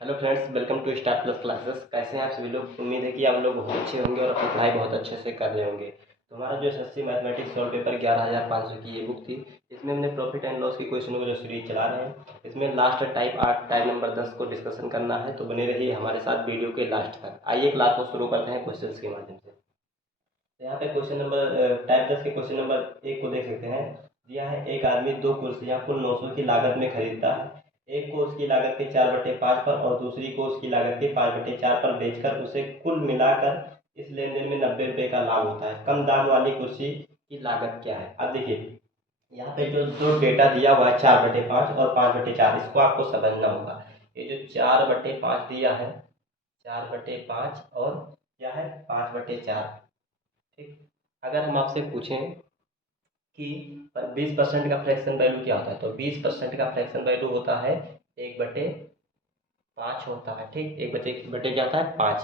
Hello friends, welcome to Star Plus classes. कैसे हैं आप सभी लोग? उम्मीद है कि आप लोग बहुत अच्छे होंगे और अपनी पढ़ाई बहुत अच्छे से कर रहे होंगे। तो हमारा जो एसएससी मैथमेटिक्स सॉल्व पेपर 11,500 की ये बुक थी। इसमें हमने प्रॉफिट एंड लॉस की क्वेश्चनों को जो सीरीज चला रहे हैं, इसमें लास्ट टाइप 8 टाइप नंबर 10 को डिस्कशन करना है। तो बने रहिए हमारे साथ वीडियो के लास्ट तक। आइए क्लास को शुरू करते हैं क्वेश्चन के माध्यम से। तो यहाँ पे क्वेश्चन नंबर टाइप 10 के क्वेश्चन नंबर 1 को देख सकते हैं। दिया है एक आदमी दो कुर्सियाँ कुल 900 की लागत में खरीदता है। एक को उसकी लागत के 4/5 पर और दूसरी को उसकी लागत के 5/4 पर बेचकर उसे कुल मिलाकर इस लेन देन में 90 रुपये का लाभ होता है। कम दाम वाली कुर्सी की लागत क्या है? अब देखिए, यहाँ पे जो दो डेटा दिया हुआ है 4/5 और 5/4, इसको आपको समझना होगा। ये जो 4/5 दिया है, 4/5 और क्या है 5/4। ठीक। अगर हम आपसे पूछें कि 20% का फ्रैक्शन वैल्यू क्या होता है, तो 20% का फ्रैक्शन वैल्यू होता है 1/5 होता है। ठीक, एक बटे बटे क्या होता है 5,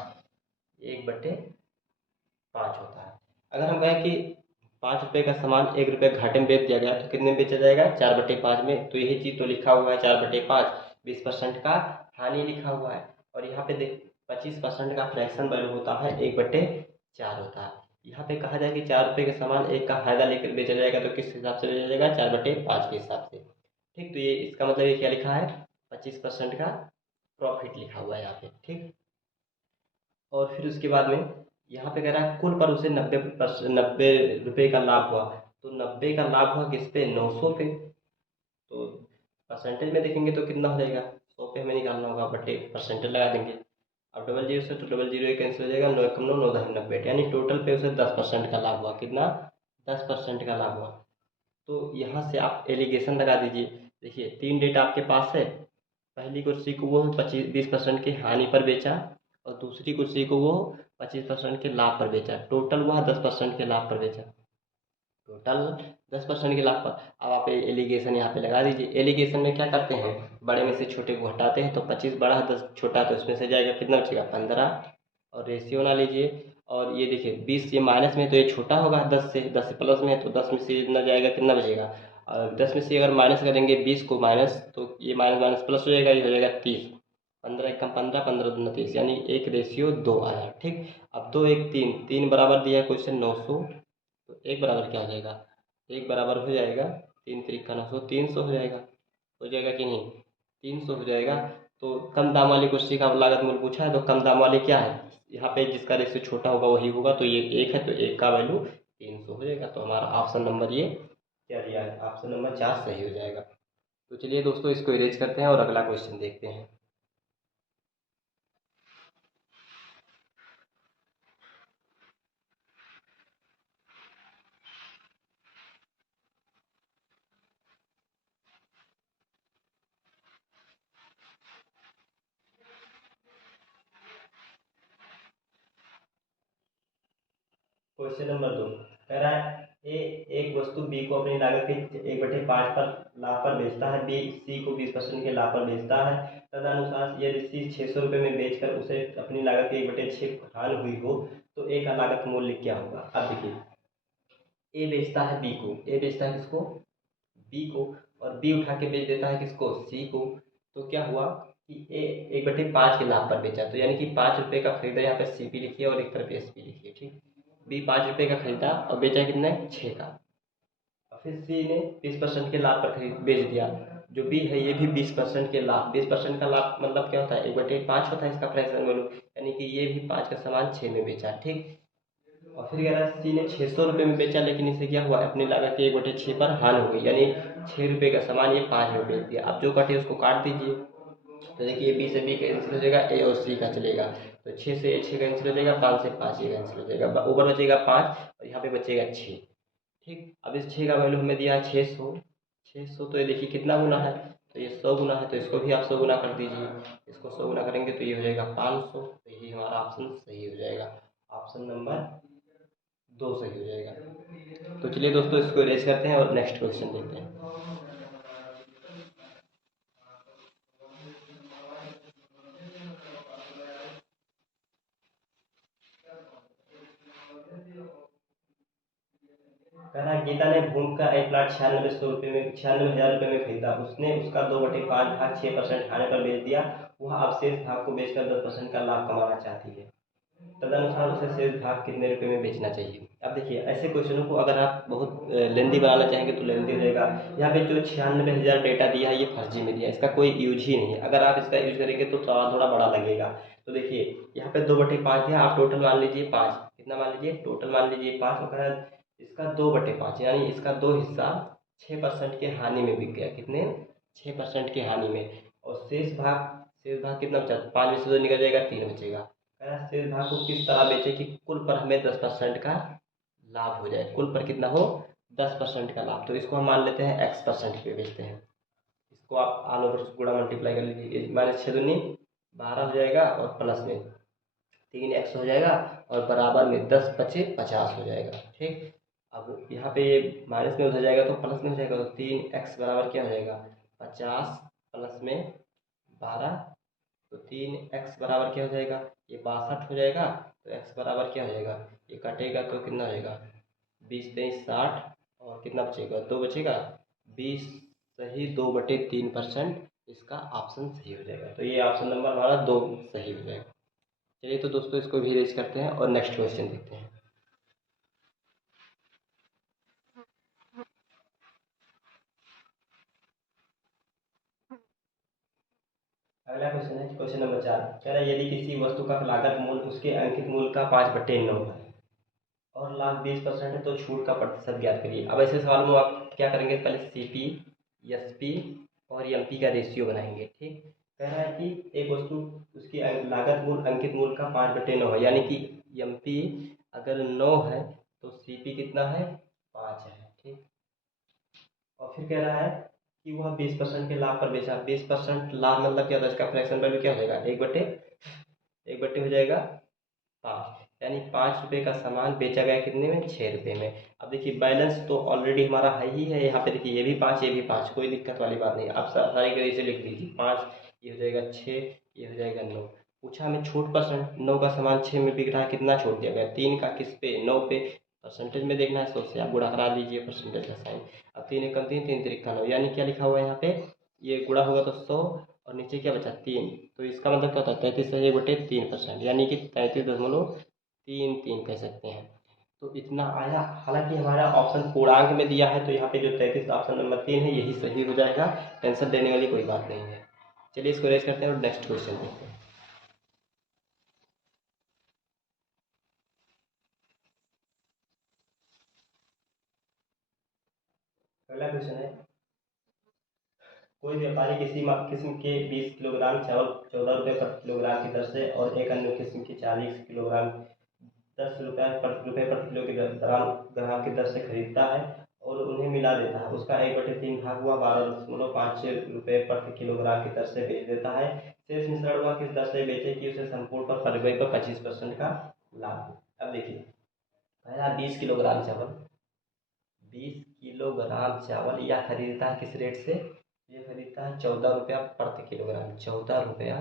1/5 होता है। अगर हम कहें कि 5 रुपये का सामान 1 रुपये घाटे में बेच दिया गया तो कितने में बेचा जाएगा? 4/5 में। तो यही चीज़ तो लिखा हुआ है 4/5, 20% का हानि लिखा हुआ है। और यहाँ पे देख 25% का फ्रैक्शन वैल्यू होता है 1/4 होता है। यहाँ पे कहा जाए कि 4 रुपये के सामान एक का फायदा लेकर बेचा जाएगा तो किस हिसाब से बेचा जाएगा? 4/5 के हिसाब से। ठीक, तो ये इसका मतलब ये क्या लिखा है? 25% का प्रॉफिट लिखा हुआ है यहाँ पे। ठीक, और फिर उसके बाद में यहाँ पे कह रहा है कुल पर उसे 90 रुपये का लाभ हुआ। तो 90 का लाभ हुआ किस पे? 900 पे। तो परसेंटेज में देखेंगे तो कितना हो जाएगा? 100 पे हमें निकालना होगा, बटे परसेंटेज लगा देंगे। अब डबल जीरो से तो डबल जीरो कैंसिल हो जाएगा, 9 एकम 9, 9 दशम 90, यानी टोटल पे उसे 10% का लाभ हुआ। कितना? 10% का लाभ हुआ। तो यहाँ से आप एलिगेशन लगा दीजिए। देखिए, तीन डेटा आपके पास है। पहली कुर्सी को वो 20% की हानि पर बेचा और दूसरी कुर्सी को वो 25% के लाभ पर बेचा। टोटल वह 10% के लाभ पर बेचा। टोटल 10% के लाभ पर। अब आप एलिगेशन यहाँ पे लगा दीजिए। एलिगेशन में क्या करते हैं? बड़े में से छोटे को हटाते हैं। तो 25 बड़ा है, 10 छोटा, तो इसमें से जाएगा कितना बचेगा? 15। और रेशियो ना लीजिए। और ये देखिए 20 ये माइनस में है, तो ये छोटा होगा 10 से प्लस में है, तो 10 में से ना जाएगा, कितना बचेगा? 10 में से अगर माइनस करेंगे 20 को माइनस, तो ये माइनस माइनस प्लस हो जाएगा, ये हो जाएगा 30। 15 एकम 15, 15 दूना 30, यानी एक रेशियो 2 आया। ठीक, अब 2 1 3, 3 बराबर दिया है क्वेश्चन 900। तो एक बराबर क्या हो जाएगा? एक बराबर हो जाएगा 3 3 का 900, 300 हो जाएगा। हो जाएगा कि नहीं? 300 हो जाएगा। तो कम दाम वाली कुर्सी का लागत मूल्य पूछा है, तो कम दाम वाली क्या है? यहाँ पे जिसका रेशियो छोटा होगा वही होगा, तो ये एक है, तो एक का वैल्यू 300 हो जाएगा। तो हमारा ऑप्शन नंबर ये क्या दिया है? ऑप्शन नंबर 4 सही हो जाएगा। तो चलिए दोस्तों, इसको इरेज करते हैं और अगला क्वेश्चन देखते हैं। क्वेश्चन नंबर 2 कह रहा है ए एक वस्तु बी को अपनी लागत के 1/5 पर लाभ पर बेचता है। बी सी को 20% के लाभ पर बेचता है। तदनुसार यदि सी 600 रुपये में बेचकर उसे अपनी लागत के 1/6 हानि हुई हो तो ए का लागत मूल्य क्या होगा? अब देखिए, ए बेचता है बी को। ए बेचता है किसको? बी को। और बी उठा के बेच देता है किसको? सी को। तो क्या हुआ कि ए 1/5 के लाभ पर बेचा, तो यानी कि 5 रुपये का खरीदा। यहाँ पे सी पी लिखिए और एक तरफ एस पी लिखिए। ठीक, बी 5 रुपये का खरीदा और बेचा कितने? 6 का। और फिर सी ने 20% के लाभ पर खरीद बेच दिया। जो बी है ये भी 20% के लाभ, 20% का लाभ मतलब क्या होता है? 1/5 होता है इसका फ्रैक्शन वैल्यू, यानी कि ये भी 5 का सामान 6 में बेचा। ठीक, और फिर कह रहा है सी ने 600 रुपये में बेचा, लेकिन इसे क्या हुआ? अपनी लागत के 1/6 पर हानि हो गई, यानी 6 रुपये का सामान ये 5 में बेच दिया। अब जो कटे उसको काट दीजिए। तो देखिए बी से बी कैंसिल हो जाएगा, ए और सी का चलेगा। तो 6 से 6 कैंसिल हो जाएगा, 5 से 5 ये कैंसिल हो जाएगा, ऊपर बचेगा 5 और यहाँ पे बचेगा 6। ठीक, अब इस 6 का वैल्यू हमें दिया है 600। 600 तो ये देखिए कितना गुना है? तो ये 100 गुना है, तो इसको भी आप 100 गुना कर दीजिए। इसको 100 गुना करेंगे तो ये हो जाएगा 500। तो यही हमारा ऑप्शन सही हो जाएगा। ऑप्शन नंबर 2 सही हो जाएगा। तो चलिए दोस्तों, इसको इरेज करते हैं और नेक्स्ट क्वेश्चन देखते हैं। कह रहा है गीता ने भूमि का एक प्लाट 9600 रुपये में 96,000 रुपये में खरीदा। उसने उसका 2/5 भाग 6% हानि पर बेच दिया। वह अब शेष भाग को बेचकर 10% का लाभ कमाना चाहती है। तदनुसार उसे शेष भाग कितने रुपए में बेचना चाहिए। अब देखिए ऐसे क्वेश्चनों को अगर आप बहुत लेंदी बनाना चाहेंगे तो लेंदी हो जाएगा। यहाँ पे जो 96,000 डेटा दिया है ये फर्जी में दिया है, इसका कोई यूज ही नहीं है। अगर आप इसका यूज करेंगे तो थोड़ा थोड़ा बड़ा लगेगा। तो देखिए यहाँ पे 2/5 दिया, आप टोटल मान लीजिए 5, कितना मान लीजिए टोटल मान लीजिए 5, और इसका 2/5 यानी इसका 2 हिस्सा 6% के हानि में बिक गया। कितने? 6% की हानि में। और शेष भाग कितना बचा? 5 में से 2 निकल जाएगा, 3 बचेगा। शेष भाग को किस तरह बेचे कि कुल पर हमें 10% का लाभ हो जाए। कुल पर कितना हो? 10% का लाभ। तो इसको हम मान लेते हैं x% पे बेचते हैं। इसको आप ऑल ओवर गुणा मल्टीप्लाई कर लीजिए, -6×2 12 हो जाएगा, और प्लस में 3x हो जाएगा, और बराबर में 10 बचे 50 हो जाएगा। ठीक, अब यहाँ पे ये माइनस में उधर जाएगा तो प्लस में हो जाएगा। तो 3x बराबर क्या हो जाएगा? 50 प्लस में 12, तो 3x बराबर क्या हो जाएगा? ये 62 हो जाएगा। तो x बराबर क्या हो जाएगा? ये कटेगा तो कितना हो जाएगा? 20 23 60, और कितना बचेगा? 2 बचेगा। 20 सही 2/3%, इसका ऑप्शन सही हो जाएगा। तो ये ऑप्शन नंबर हमारा 2 सही हो जाएगा। चलिए तो दोस्तों इसको भी रेज करते हैं और नेक्स्ट क्वेश्चन देखते हैं। अगला क्वेश्चन है क्वेश्चन नंबर 4। कह रहा है यदि किसी वस्तु का लागत मूल्य उसके अंकित मूल्य का 5/9 है और लाभ 20% है तो छूट का प्रतिशत ज्ञात करिए। अब ऐसे सवाल में आप क्या करेंगे? पहले CP, SP और MP का रेशियो बनाएंगे। ठीक, कह रहा है कि एक वस्तु उसकी लागत मूल्य अंकित मूल्य का 5/9 है, यानी कि MP अगर 9 है तो CP कितना है? 5 है। ठीक, और फिर कह रहा है कि वह 20% के लाभ पर बेचा। 20% लाभ मतलब क्या होता है? इसका फ्रैक्शन वैल्यू क्या हो जाएगा? 1/1 हो जाएगा 5, यानी 5 रुपये का सामान बेचा गया कितने में? 6 रुपये में। अब देखिए बैलेंस तो ऑलरेडी हमारा है ही है। यहाँ पे देखिए ये भी 5 ये भी 5, कोई दिक्कत वाली बात नहीं। आप सारी के इसे लिख दीजिए। 5 ये हो जाएगा 6, ये हो जाएगा 9। पूछा हमें छूट परसेंट, 9 का सामान 6 में बिक रहा है, कितना छूट दिया गया? 3 का किस पे? 9 पे। परसेंटेज में देखना है, 100 से आप गुणा करा दीजिए परसेंटेज का साइन। अब 3 एकम 3, 3 तिरिक्का 9, यानी क्या लिखा हुआ है यहाँ पे? ये गुणा होगा तो 100, और नीचे क्या बचा? 3। तो इसका मतलब क्या होता है? 33 है 1/3%, यानी कि 33.33 कह सकते हैं। तो इतना आया। हालांकि हमारा ऑप्शन पूर्णांक में दिया है, तो यहाँ पे जो 33 ऑप्शन नंबर 3 है यही सही हो जाएगा। टेंशन देने वाली कोई बात नहीं है। चलिए इसको रेज करते हैं और नेक्स्ट क्वेश्चन देखते हैं। अगला क्वेश्चन है कोई व्यापारी किसी किस्म के 20 किलोग्राम चावल 14 रुपये प्रति किलोग्राम की दर से और एक अन्य किस्म की 40 किलोग्राम 10 रुपये प्रति किलो की ग्राम की दर से खरीदता है और उन्हें मिला देता है। उसका 1/3 भाग हुआ 12.56 रुपये प्रति किलोग्राम की दर से बेच देता है। शेष मिश्रण हुआ किस दर से बेचे कि उसे संपूर्ण पर परिव्यय पर 25% का लाभ हो। अब देखिए पहला 20 किलोग्राम चावल यह खरीदता है किस रेट से? ये खरीदता है 14 रुपया प्रति किलोग्राम। 14 रुपया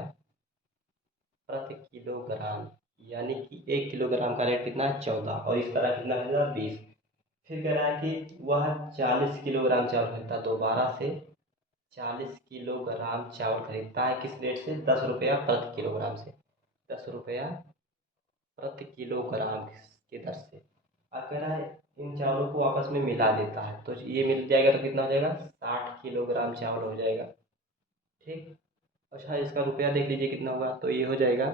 प्रति किलोग्राम, यानी कि 1 किलोग्राम का रेट कितना है? 14, और इस तरह कितना खरीदा? 20। फिर कह रहा है कि वह 40 किलोग्राम चावल खरीदता है। दोबारा से 40 किलोग्राम चावल खरीदता है किस रेट से? 10 रुपया प्रति किलोग्राम से। 10 रुपया प्रति किलोग्राम की दर से। अब कह रहा है इन चावलों को आपस में मिला देता है, तो ये मिल जाएगा तो कितना हो जाएगा? 60 किलोग्राम चावल हो जाएगा। ठीक, अच्छा इसका रुपया देख लीजिए कितना होगा। तो ये हो जाएगा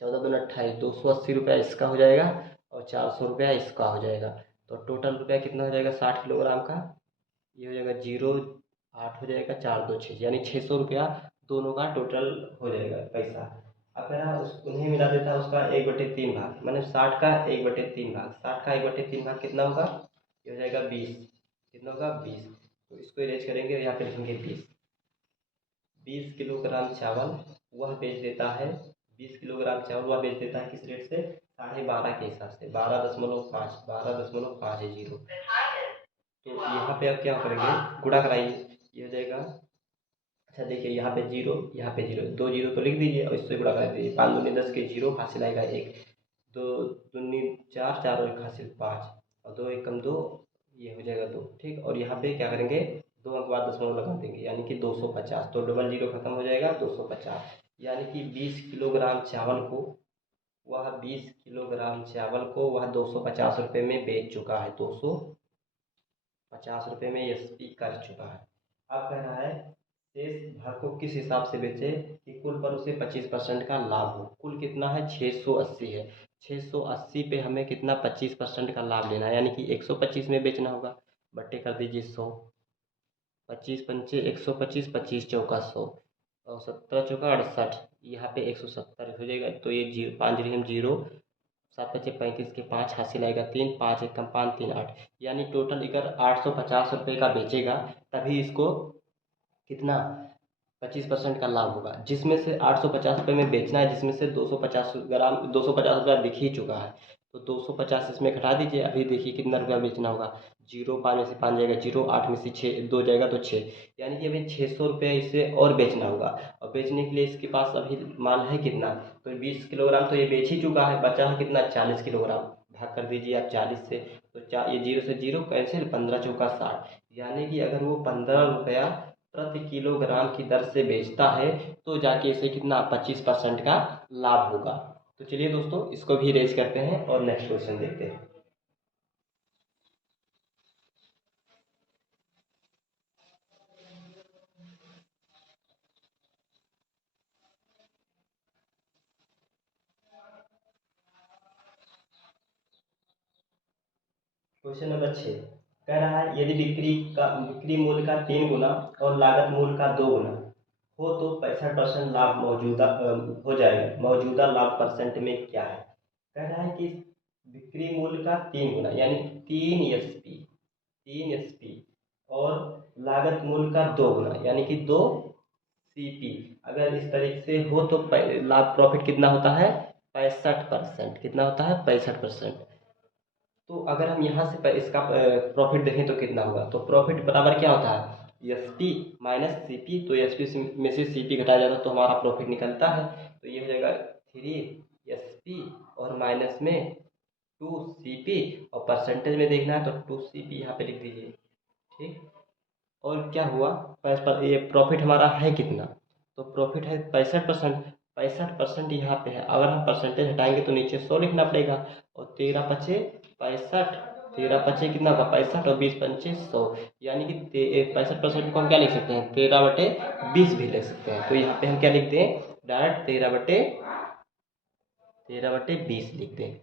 14×2 = 28, 280 रुपया इसका हो जाएगा, और 400 रुपया इसका हो जाएगा। तो टोटल रुपया कितना हो जाएगा 60 किलोग्राम का? ये हो जाएगा 0.8 हो जाएगा, 4×2 = 6, यानी 600 रुपया दोनों का टोटल हो जाएगा पैसा। अब कह रहा है उन्हें मिला देता है उसका 1/3 भाग, मतलब 60 का 1/3 भाग। 60 का 1/3 भाग कितना होगा? ये हो जाएगा 20। कितना होगा? 20। तो इसको इरेज करेंगे और यहाँ पे लिखेंगे 20। 20 किलोग्राम चावल वह बेच देता है 20 किलोग्राम चावल वह बेच देता है किस रेट से? 12.5 के हिसाब से। 12.5 12.5 है 0। तो यहाँ पे आप क्या करेंगे? गुणा कराइए, ये हो जाएगा। अच्छा देखिए यहाँ पे 0 यहाँ पे 0, 2 0 तो लिख दीजिए और इससे गुणा करा दीजिए। 5 दूनी 10 के 0 हासिल आएगा 1, 2 दूनी 4, 4 और 1 हासिल 5, और 2 एकम 2, ये हो जाएगा 2। ठीक, और यहाँ पे क्या करेंगे? 2 अंक बाद दशमलव लगा देंगे, यानी कि 250। तो डबल 0 खत्म हो जाएगा 250। यानी कि 20 किलोग्राम चावल को वह 20 किलोग्राम चावल को वह 250 रुपये में बेच चुका है, 250 रुपये में एसपी कर चुका है। अब कह रहा है शेष भाग को किस हिसाब से बेचे कि कुल पर उसे 25% का लाभ हो। कुल कितना है, 680 है। 680 पे हमें कितना 25% का लाभ लेना है, यानी कि 125 में बेचना होगा। बट्टे कर दीजिए 100, 25 पंचे 125, 25 चौका 100 और 17 चौका 68, यहाँ पे 170 हो जाएगा। तो ये जीरो, 5 हम जीरो, 7 पचे 35 के 5 हासिल आएगा 3, 5 एक कम 5 3 8, यानी टोटल अगर 850 रुपये का बेचेगा तभी इसको कितना 25% का लाभ होगा। जिसमें से 850 रुपये में बेचना है, जिसमें से 250 रुपया बिक ही चुका है, तो 250 इसमें घटा दीजिए। अभी देखिए कितना रुपया बेचना होगा, जीरो 5 में से 5 जाएगा, जीरो 8 में से 6 2 जाएगा तो 6, यानी कि अभी 600 रुपये इसे और बेचना होगा। और बेचने के लिए इसके पास अभी माल है कितना, तो 20 किलोग्राम तो ये बेच ही चुका है, बचा है कितना 40 किलोग्राम। भाग कर दीजिए आप 40 से, तो ये जीरो से जीरो कैंसिल, 15 चौका 60, यानी कि अगर वो 15 रुपया प्रति किलोग्राम की दर से बेचता है तो जाके इसे कितना 25% का लाभ होगा। तो चलिए दोस्तों इसको भी रेज करते हैं और नेक्स्ट क्वेश्चन देखते हैं। क्वेश्चन नंबर 6 कह रहा है यदि बिक्री मूल्य का 3 गुना और लागत मूल्य का 2 गुना हो तो 65% लाभ हो जाएगा, मौजूदा लाभ परसेंट में क्या है। कह रहा है कि बिक्री मूल्य का 3 गुना यानी 3 एसपी और लागत मूल्य का 2 गुना यानी कि 2 सीपी अगर इस तरीके से हो तो लाभ प्रॉफिट कितना होता है 65%। कितना होता है 65%। तो अगर हम यहाँ से इसका प्रॉफिट देखें तो कितना होगा, तो प्रॉफिट बराबर क्या होता है S P minus C P. तो एस पी में से सी पी घटाया जाता है तो हमारा प्रॉफिट निकलता है। तो ये हो जाएगा 3 एस पी और माइनस में 2 सी पी, और परसेंटेज में देखना है तो 2 सी पी यहाँ पे लिख दीजिए। ठीक, और क्या हुआ पर ये प्रॉफिट हमारा है कितना, तो प्रॉफिट है 65%। 65% यहाँ पे है, अगर हम परसेंटेज हटाएंगे तो नीचे 100 लिखना पड़ेगा। और 13 पचे 65, 13 पचे कितना होगा 65 और 20 पंचे 100, यानी कि 65% को हम क्या लिख सकते हैं 13/20 भी लिख सकते हैं। तो यहाँ पे हम क्या लिखते हैं डायरेक्ट 13/20 लिख दें।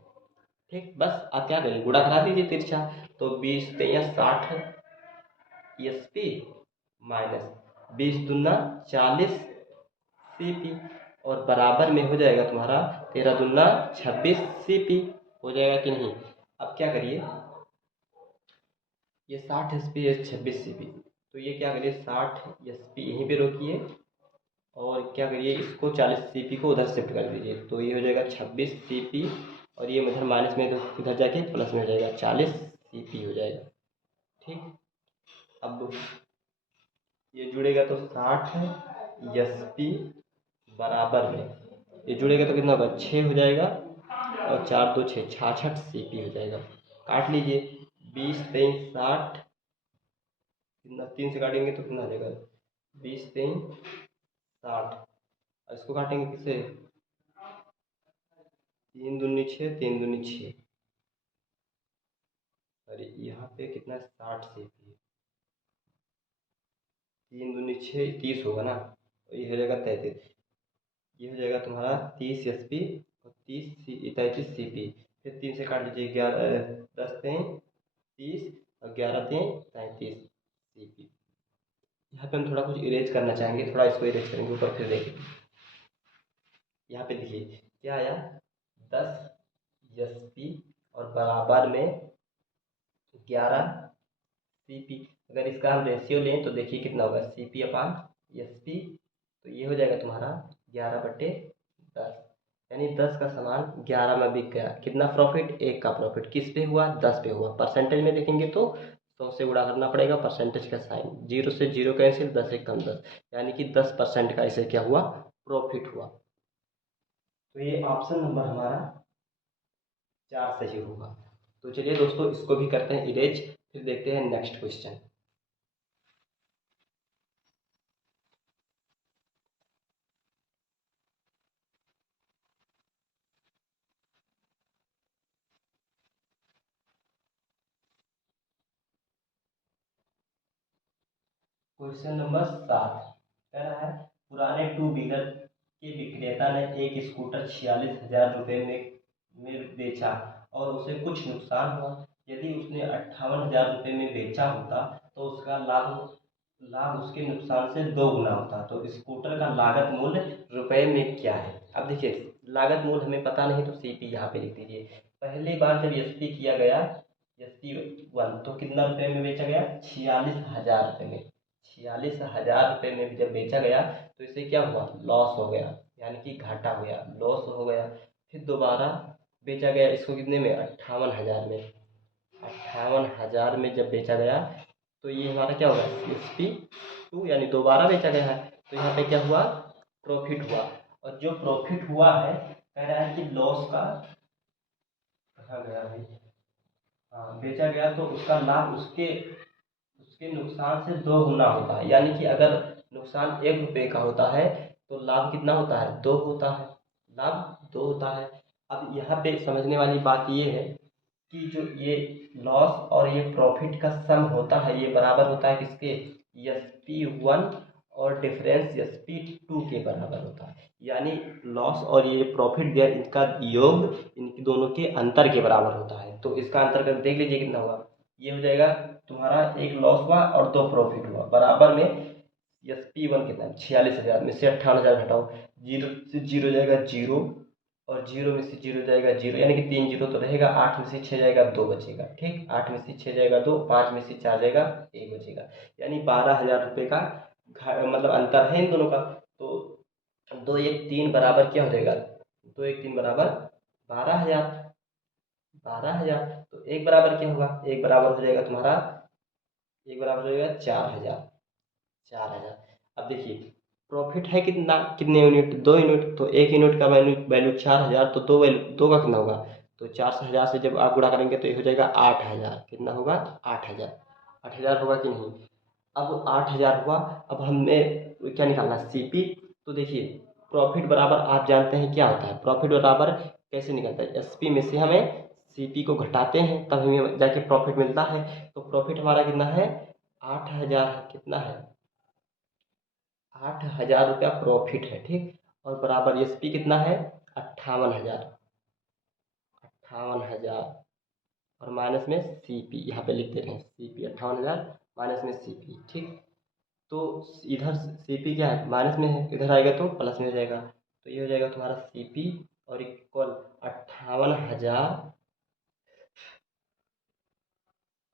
ठीक, बस आप क्या करें गुणा करा दीजिए तिरछा, तो 20 3 60 एस पी माइनस 20 दूना 40 सी पी, और बराबर में हो जाएगा तुम्हारा 13 दूना 26 सी पी। हो जाएगा कि नहीं। अब क्या करिए, ये 60 एस पी है 26 सी पी, तो ये क्या करिए 60 एस पी यहीं पे रोकिए और क्या करिए इसको 40 सी पी को उधर शिफ्ट कर दीजिए। तो ये हो जाएगा 26 सी पी और ये उधर माइनस में तो इधर जाके प्लस में हो जाएगा 40 सी पी हो जाएगा। ठीक, अब ये जुड़ेगा तो 60 एस पी बराबर में ये जुड़ेगा तो कितना होगा 6 हो जाएगा और 4 2 6 66 सी पी हो जाएगा। काट लीजिए 20 3 60, कितना 3 से काटेंगे तो कितना आ जाएगा 20 3 60, और इसको काटेंगे किससे 3 दूनी 6 3 दूनी 6, अरे यहाँ पे कितना 60 सी पी, 3 दूनी 6 30 होगा ना, तो ये हो जाएगा 33। ये हो जाएगा तुम्हारा 30 एस पी और 33 सी पी। फिर 3 से काट लीजिए 11 10 3 30 और 11 3 33 सी पी। यहाँ पे हम थोड़ा कुछ इरेज करना चाहेंगे, थोड़ा इसको इरेज करेंगे ऊपर फिर देखेंगे। यहाँ पे देखिए क्या आया 10 एस पी और बराबर में 11 सी पी। अगर इसका हम रेशियो लें तो देखिए कितना होगा C P upon S P, तो ये हो जाएगा तुम्हारा 11/10, यानी 10 का सामान 11 में बिक गया। कितना प्रॉफिट 1 का प्रॉफिट किस पे हुआ 10 पे हुआ। परसेंटेज में देखेंगे तो 100 से गुणा करना पड़ेगा, परसेंटेज का साइन, जीरो से जीरो कैंसिल, 10 एक कम 10, यानी कि 10% का इसे क्या हुआ प्रॉफिट हुआ। तो ये ऑप्शन नंबर हमारा 4 सही होगा। तो चलिए दोस्तों इसको भी करते हैं इरेज, फिर देखते हैं नेक्स्ट क्वेश्चन। क्वेश्चन नंबर 7 कह रहा है पुराने टू व्हीलर के विक्रेता ने एक स्कूटर 46,000 रुपये में बेचा और उसे कुछ नुकसान हुआ। यदि उसने 58,000 रुपये में बेचा होता तो उसका लाभ लाभ उसके नुकसान से 2 गुना होता। तो स्कूटर का लागत मूल्य रुपए में क्या है। अब देखिए लागत मूल्य हमें पता नहीं तो सीपी यहाँ पे लिख दीजिए। पहली बार जब एसपी किया गया एसपी 1 तो कितना रुपये में बेचा गया 46,000 रुपये में। 46,000 रुपये में जब बेचा गया तो इससे क्या हुआ लॉस हो गया, यानी कि घाटा हो गया, लॉस हो गया। फिर दोबारा बेचा गया इसको कितने में 58,000 में। 58,000 में जब बेचा गया तो ये हमारा क्या होगा SP2 यानी दोबारा बेचा गया है। तो यहाँ पे क्या हुआ प्रॉफिट हुआ। और जो प्रॉफिट हुआ है कह रहा है कि लॉस का कहाँ गया भाई, हाँ बेचा गया तो उसका लाभ उसके उसके नुकसान से 2 गुना होता है। यानी कि अगर नुकसान 1 रुपये का होता है तो लाभ कितना होता है 2 होता है, लाभ 2 होता है। अब यहाँ पे समझने वाली बात ये है कि जो ये लॉस और ये प्रॉफिट का सम होता है ये बराबर होता है किसके SP1 और डिफरेंस SP2 के बराबर होता है। यानी लॉस और ये प्रॉफिट दिया इनका योग इनकी दोनों के अंतर के बराबर होता है। तो इसका अंतर कर देख लीजिए कितना हुआ। ये हो जाएगा तुम्हारा एक लॉस हुआ और 2 प्रॉफिट हुआ बराबर में SP1 कितना 46,000 में से 58,000 घटाओ, जीरो से जीरो जाएगा जीरो और जीरो में से जीरो जाएगा जीरो, यानी कि 3 जीरो तो रहेगा। 8 में से 6 जाएगा 2 बचेगा। ठीक 8 में से 6 जाएगा 2, 5 में से 4 जाएगा 1 बचेगा। यानी 12,000 रुपये का मतलब अंतर है इन दोनों का। तो 2 1 3 बराबर क्या हो जाएगा 2 1 3 बराबर 12,000। 12,000 तो एक बराबर क्या होगा एक बराबर हो जाएगा तुम्हारा एक बराबर हो जाएगा 4,000। 4,000। अब देखिए प्रॉफिट है कितना कितने यूनिट 2 यूनिट। तो 1 यूनिट का वैल्यू 4,000 तो 2 वैल्यू 2 का कितना होगा। तो 4,000 से जब आप गुणा करेंगे तो ये हो जाएगा 8,000। कितना होगा 8,000। 8,000 होगा कि नहीं। अब 8,000 हुआ। अब हमें क्या निकालना सीपी। तो देखिए प्रॉफिट बराबर आप जानते हैं क्या होता है, प्रॉफिट बराबर कैसे निकलता है एसपी में से हमें सीपी को घटाते हैं तब हमें जाके प्रॉफिट मिलता है। तो प्रॉफिट हमारा कितना है 8,000 है। कितना है 8,000 रुपया प्रॉफिट है। ठीक और बराबर एसपी कितना है 58,000। 58,000 और माइनस में सीपी यहाँ पे लिख दे रहे हैं सीपी 58,000 माइनस में सीपी। ठीक तो इधर सीपी क्या है माइनस में है, इधर आएगा तो प्लस में हो जाएगा। तो ये हो जाएगा तुम्हारा सीपी और इक्वल 58,000।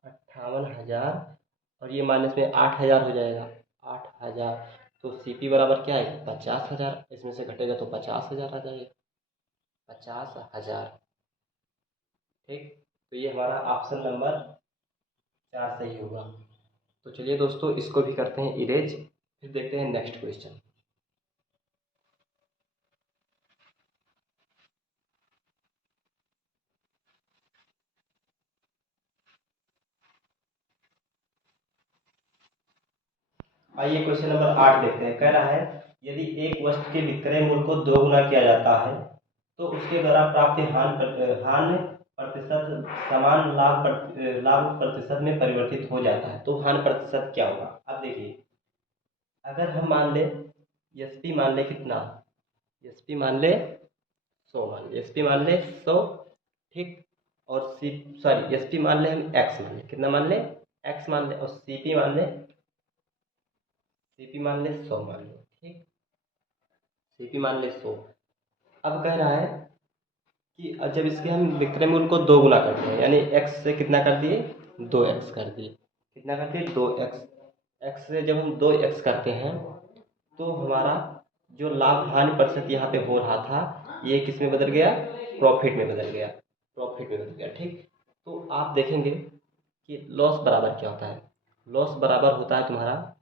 58,000 और ये माइनस में 8,000 हो जाएगा 8,000। तो सीपी बराबर क्या है 50,000। इसमें से घटेगा तो 50,000 आ जाएगा 50,000। ठीक तो ये हमारा ऑप्शन नंबर 4 सही होगा। तो चलिए दोस्तों इसको भी करते हैं इरेज, फिर देखते हैं नेक्स्ट क्वेश्चन। आइए क्वेश्चन नंबर 8 देखते हैं। कह रहा है यदि एक वस्तु के विक्रय मूल्य को 2 गुना किया जाता है तो उसके द्वारा प्राप्त हानि प्रतिशत समान लाभ प्रतिशत में परिवर्तित हो जाता है। तो हानि प्रतिशत क्या होगा। अब देखिए अगर हम मान ले एसपी मान ले कितना एसपी मान ले 100 मान ले एसपी मान ले 100। ठीक और सी सॉरी एसपी मान ले हम एक्स मान ले कितना मान ले एक्स मान ले और सीपी मान ले 100 मान ले। ठीक सीपी मान ले 100। अब कह रहा है कि जब इसके हम विक्रय मूल्य को 2 गुना करते हैं यानी एक्स से कितना कर दिए 2x कर दिए। कितना कर दिए 2x। एक्स से जब हम 2x करते हैं तो हमारा जो लाभ हानि प्रतिशत यहाँ पे हो रहा था ये किस में बदल गया प्रॉफिट में बदल गया। प्रॉफिट में बदल गया। ठीक तो आप देखेंगे कि लॉस बराबर क्या होता है। लॉस बराबर होता है तुम्हारा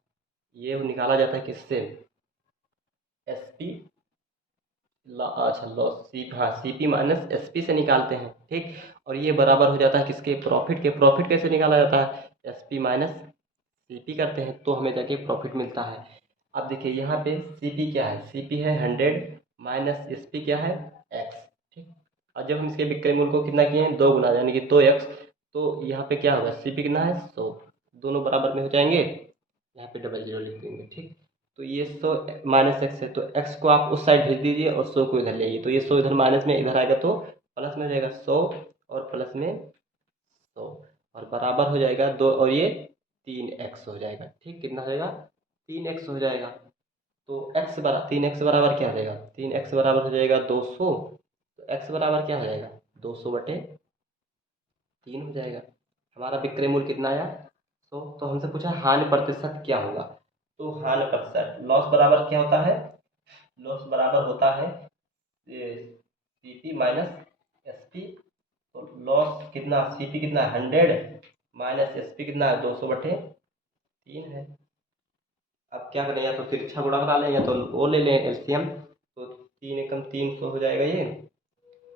ये निकाला जाता है किससे एसपी अच्छा लॉस सी हाँ सीपी माइनस एसपी से निकालते हैं। ठीक और ये बराबर हो जाता है किसके प्रॉफिट के। प्रॉफिट कैसे निकाला जाता है एसपी माइनस सीपी करते हैं तो हमें जाके प्रॉफिट मिलता है। अब देखिए यहाँ पे सीपी क्या है सीपी है 100 माइनस एसपी क्या है एक्स। ठीक और जब हम इसके विक्रय मूल्य को कितना किए हैं 2 गुना यानी कि 2x। तो यहाँ पे क्या होगा सीपी कितना है 100 दोनों बराबर में हो जाएंगे यहाँ पे डबल जीरो लिख देंगे। ठीक, तो ये 100 माइनस एक्स है, तो एक्स को आप उस साइड भेज दीजिए और 100 को इधर ले आइए, तो ये 100 इधर माइनस में, इधर आएगा तो प्लस में हो जाएगा 100 और प्लस में 100 और बराबर हो जाएगा 2 और ये 3x हो जाएगा। ठीक, कितना हो जाएगा? 3x हो जाएगा। तो x बराबर 3x बराबर क्या हो जाएगा? 3x बराबर हो जाएगा 200। तो x बराबर क्या हो जाएगा? 200/3 हो जाएगा। हमारा विक्रय मूल्य कितना आया? 100। तो हमसे पूछा हानि प्रतिशत क्या होगा, तो हानि प्रतिशत लॉस बराबर क्या होता है? लॉस बराबर होता है CP माइनस SP। तो लॉस कितना, CP कितना है 100 माइनस SP कितना है 200/3 है। अब क्या करें, या तो तिरछा गुणा बना लें या तो वो ले लें एलसीएम। तो 3 एकम 300 हो जाएगा ये,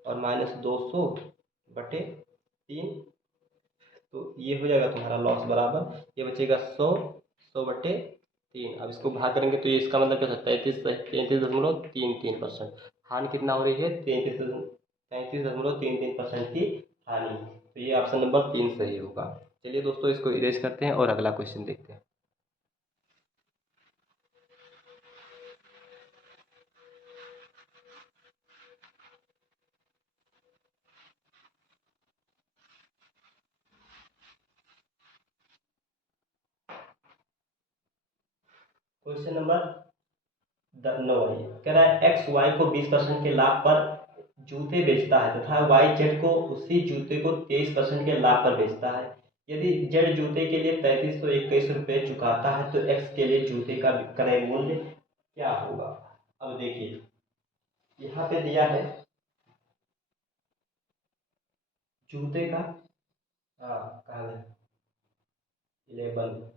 और माइनस 200/3, तो ये हो जाएगा तुम्हारा लॉस बराबर, ये बचेगा 100/3। अब इसको भाग करेंगे तो ये इसका मतलब क्या होता है? 33.33% हानि कितना हो रही है? 33.33% की हानि। तो ये ऑप्शन नंबर 3 सही होगा। चलिए दोस्तों, इसको इरेज करते हैं और अगला क्वेश्चन देखते हैं। क्वेश्चन नंबर 9 कह रहा है एक्स वाई को 20% के लाभ पर जूते बेचता है तथा वाई जेड को उसी जूते को 23% के लाभ पर बेचता है। यदि जेड जूते के लिए 3321 रुपये चुकाता है तो एक्स के लिए जूते का विक्रय मूल्य क्या होगा? अब देखिए, यहाँ पे दिया है जूते का, हाँ कहाँ है 11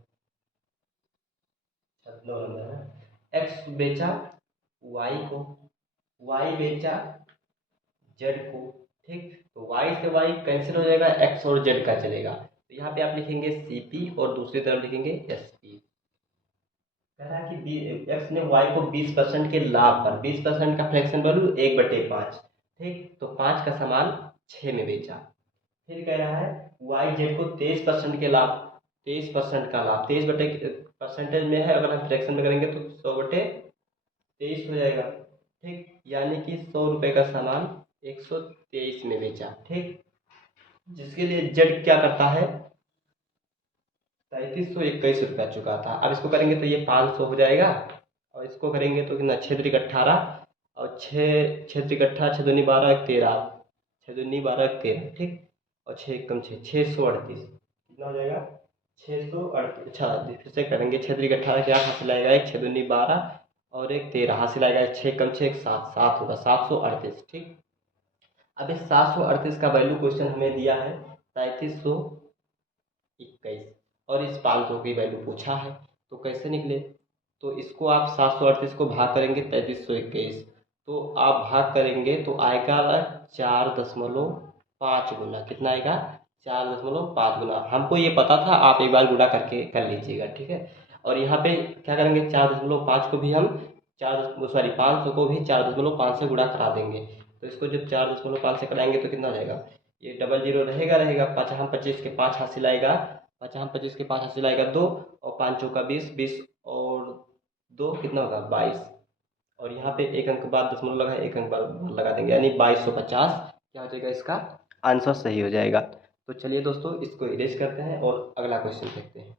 9 नंबर है। एक्स बेचा वाई को, वाई बेचा जेड को। ठीक, तो वाई से वाई कैंसिल हो जाएगा, एक्स और जेड का चलेगा, तो यहाँ पे आप लिखेंगे सीपी और दूसरी तरफ लिखेंगे एसपी। कह रहा है कि एक्स ने वाई को 20% के लाभ पर, 20% का फ्रैक्शन वैल्यू 1/5। ठीक, तो 5 का सामान 6 में बेचा। फिर कह रहा है वाई जेड को 23% के लाभ, 23% का लाभ, 23 बटे परसेंटेज में है, अगर हम फ्रैक्शन में करेंगे तो 100/23 हो जाएगा। ठीक, यानी कि 100 रुपये का सामान 123 में बेचा। ठीक, जिसके लिए जेड क्या करता है? 3321 रुपया चुकाता। अब इसको करेंगे तो ये 500 हो जाएगा, और इसको करेंगे तो कितना, 6×18 और 6×18, 6×2 = 12, 13, 6×2 = 12, 13। ठीक, और 6 × 6 638 कितना हो जाएगा? 638। अच्छा, फिर से करेंगे, 6×18 क्या हासिल आएगा? एक 6×2 = 12 और एक 13 हासिल आएगा, 6 × 6 = 7, 7 होगा 738। ठीक, अब इस 738 का वैल्यू क्वेश्चन हमें दिया है 3321, और इस 500 की वैल्यू पूछा है, तो कैसे निकले? तो इसको आप 738 को भाग करेंगे 3321, तो आप भाग करेंगे तो आएगा 4.5 गुना। कितना आएगा? 4.5 गुना। हमको ये पता था, आप एक बार गुणा करके कर लीजिएगा। ठीक है, और यहाँ पे क्या करेंगे, 4.5 को भी हम 500 को भी 4.5 से गुणा करा देंगे। तो इसको जब 4.5 से कराएंगे तो कितना हो जाएगा? ये डबल जीरो रहेगा, 5×25 के 5 हासिल आएगा, 5×25 के 5 हासिल आएगा 2, और 5×4 = 20, 20 और 2 कितना होगा? 22। और यहाँ पे एक अंक बाद दशमलव लगा है, एक अंक बाद लगा देंगे, यानी 2250 क्या हो जाएगा? इसका आंसर सही हो जाएगा। तो चलिए दोस्तों, इसको इरेज करते हैं और अगला क्वेश्चन देखते हैं।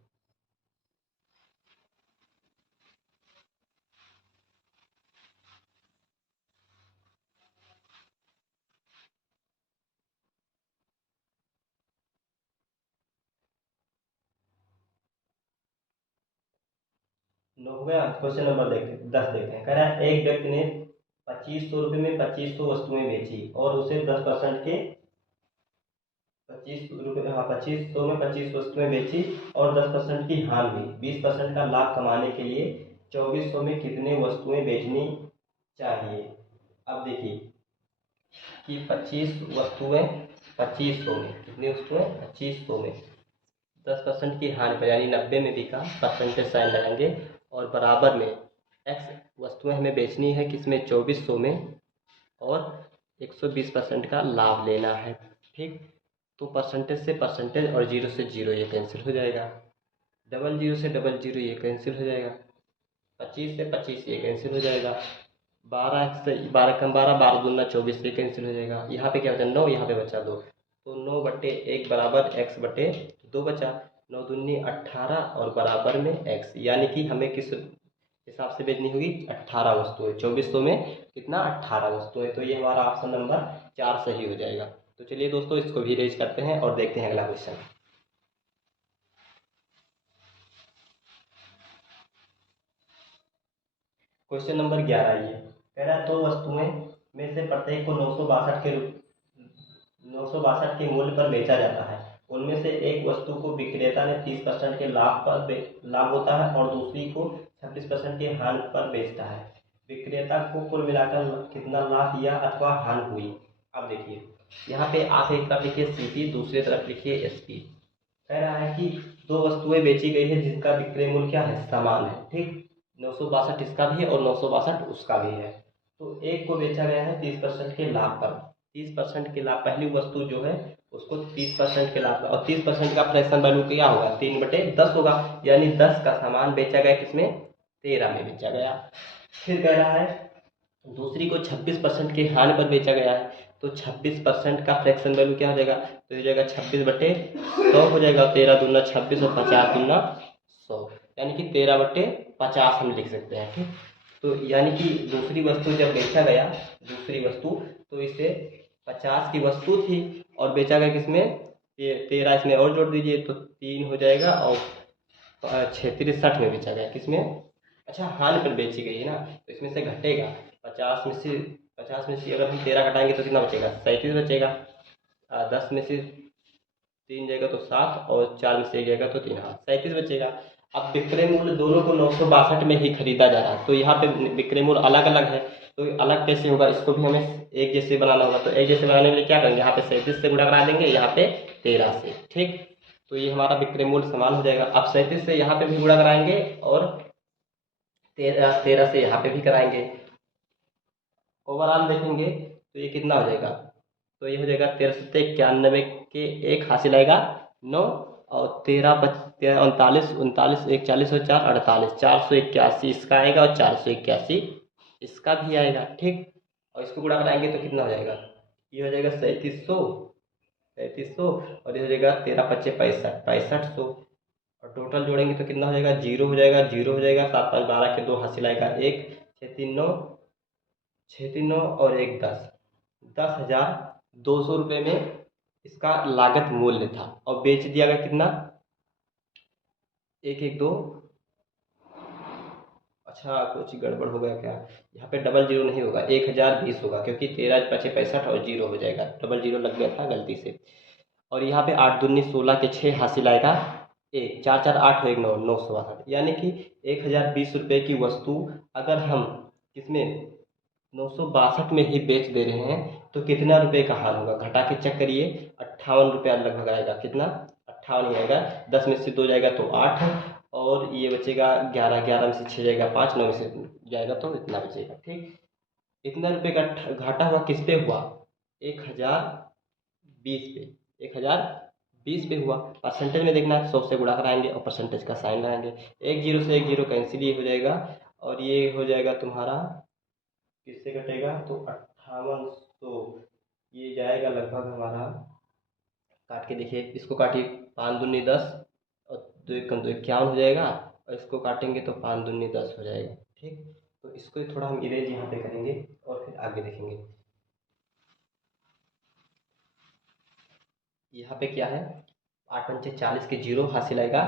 क्वेश्चन नंबर 10 देखते हैं। कह रहा है एक व्यक्ति ने 2500 रुपये में 2500 वस्तुएं बेची और उसे 10% के 25 रुपये, हाँ 2500 में 25 वस्तुएं बेची और 10% की हानि हुई। 20% का लाभ कमाने के लिए 2400 में कितने वस्तुएं बेचनी चाहिए? अब देखिए कि 25 वस्तुएं 2500 में, कितनी वस्तुएं? 2500 में 10% की हानि पर, यानी 90 में बिका, परसेंटेज साइन लगाएंगे, और बराबर में एक्स वस्तुएं हमें बेचनी है किसमें? 2400 में, और 120% का लाभ लेना है। ठीक, तो परसेंटेज से परसेंटेज और जीरो से जीरो ये कैंसिल हो जाएगा। डबल जीरो से डबल जीरो ये कैंसिल हो जाएगा, 25 से 25 ये कैंसिल हो जाएगा, 12 से 12 कम 12, 12 दूना 24 ये कैंसिल हो जाएगा। यहाँ पे क्या बचा 9, यहाँ पे बचा 2, तो 9/1 बराबर x/2 बचा। 9 दूनी 18 और बराबर में x, यानी कि हमें किस हिसाब से बेचनी होगी, 18 वस्तुएं, 2400 में कितना 18 वस्तुएं। तो ये हमारा ऑप्शन नंबर 4 सही हो जाएगा। तो चलिए दोस्तों इसको भी रेज करते हैं और देखते हैं अगला क्वेश्चन। क्वेश्चन नंबर 11 ये कह रहा है, दो वस्तुएं में से प्रत्येक को 962 के मूल्य पर बेचा जाता है। उनमें से एक वस्तु को विक्रेता ने 30% के लाभ होता है और दूसरी को 26% के हानि पर बेचता है। विक्रेता को कुल मिलाकर कितना लाभ या अथवा हानि हुई। अब देखिए यहाँ पे आप एक तरफ लिखिए CP, दूसरी तरफ लिखिए SP। कह रहा है कि दो वस्तुएं बेची गई है जिनका विक्रय मूल्य क्या है, समान है, ठीक। 962 इसका भी है और 962 उसका भी है। तो एक को बेचा गया है 30% के लाभ पर। 30% के लाभ, पहली वस्तु जो है उसको 30% के लाभ, और 30% का फ्रैक्शन वैल्यू क्या होगा, 3/10 होगा, यानी 10 का सामान बेचा गया किसमें, 13 में बेचा गया। फिर कह रहा है दूसरी को 26% की हानि पर बेचा गया है, तो 26% का फ्रैक्शन वैल्यू क्या हो जाएगा, तो हो जाएगा 26/100 हो जाएगा। 13 दूना 26 और 50 दूना 100, यानी कि 13/50 हम लिख सकते हैं, ठीक। तो यानी कि दूसरी वस्तु जब बेचा गया, दूसरी वस्तु, तो इसे 50 की वस्तु थी और बेचा गया किसमें, 13, इसमें और जोड़ दीजिए तो 3 हो जाएगा, और 36 में बेचा गया किसमें, अच्छा हानि पर बेची गई है ना, तो इसमें से घटेगा 50 में से अगर हम 13 घटाएंगे तो कितना बचेगा, 37 बचेगा। 10 में से 3 जाएगा तो 7 और 4 में से 1 जाएगा तो 3, हाँ 37 बचेगा। अब विक्रय मूल्य दोनों को 962 में ही खरीदा जा रहा है, तो यहाँ पे विक्रय मूल्य अलग अलग है, तो अलग कैसे होगा, इसको भी हमें एक जैसे बनाना होगा। तो एक जैसे बनाने के लिए क्या करेंगे, यहाँ पे 37 से गुणा करा देंगे, यहाँ पे 13 से, ठीक। तो ये हमारा विक्रय मूल्य समान हो जाएगा। अब 37 से यहाँ पे भी गुणा कराएंगे और 13 से यहाँ पे भी कराएंगे। ओवरऑल देखेंगे तो ये कितना हो जाएगा, तो ये हो जाएगा 13 के एक हासिल आएगा 9, और 39 39 1 40 और 4 48, 481 इसका आएगा और 481 इसका भी आएगा, ठीक। और इसको गुणा कराएंगे तो कितना हो जाएगा, ये हो जाएगा 3700 और ये हो जाएगा 13×5 = 6500, और टोटल जोड़ेंगे तो कितना हो जाएगा, 0 हो जाएगा, 0 हो जाएगा, 7 5 12 के 2 हासिल आएगा 1, 6 3 9, 6 3 9 और 1 10, 10,200 रुपये में इसका लागत मूल्य था, और बेच दिया गया कितना, 112, अच्छा कुछ गड़बड़ हो गया क्या, यहाँ पे डबल जीरो नहीं होगा, 1020 होगा, क्योंकि 13 5 65 और 0 हो जाएगा, डबल जीरो लग गया था गलती से। और यहाँ पे 8 दूनी 16 के 6 हासिल आएगा 1, 4 4 8 और 1 9, 962, यानी कि 1020 रुपये की वस्तु अगर हम किसमें 962 में ही बेच दे रहे हैं तो कितना रुपए का हाल होगा, घटा के चेक करिए, 58 रुपया लगभग आएगा, कितना 58 ही आएगा। 10 में से 2 जाएगा तो 8, और ये बचेगा 11, 11 में से 6 जाएगा 5, 9 में से जाएगा तो इतना बचेगा, ठीक। इतना रुपये का घाटा हुआ किस पे हुआ, 1020 पे, 1020 पे हुआ। परसेंटेज में देखना है, 100 से गुणा कराएंगे और परसेंटेज का साइन लगाएंगे, एक जीरो से एक जीरो कैंसिल ही हो जाएगा, और ये हो जाएगा तुम्हारा किससे कटेगा, तो 5800, ये जाएगा लगभग हमारा, काट के देखिए इसको काटिए, 5 दूनी 10 और 2 1 कम 2 51 हो जाएगा, और इसको काटेंगे तो 5 दूनी 10 हो जाएगा, ठीक। तो इसको थोड़ा हम इरेज यहाँ पे करेंगे और फिर आगे देखेंगे। यहाँ पे क्या है, 8 पंचे 40 के 0 हासिल आएगा,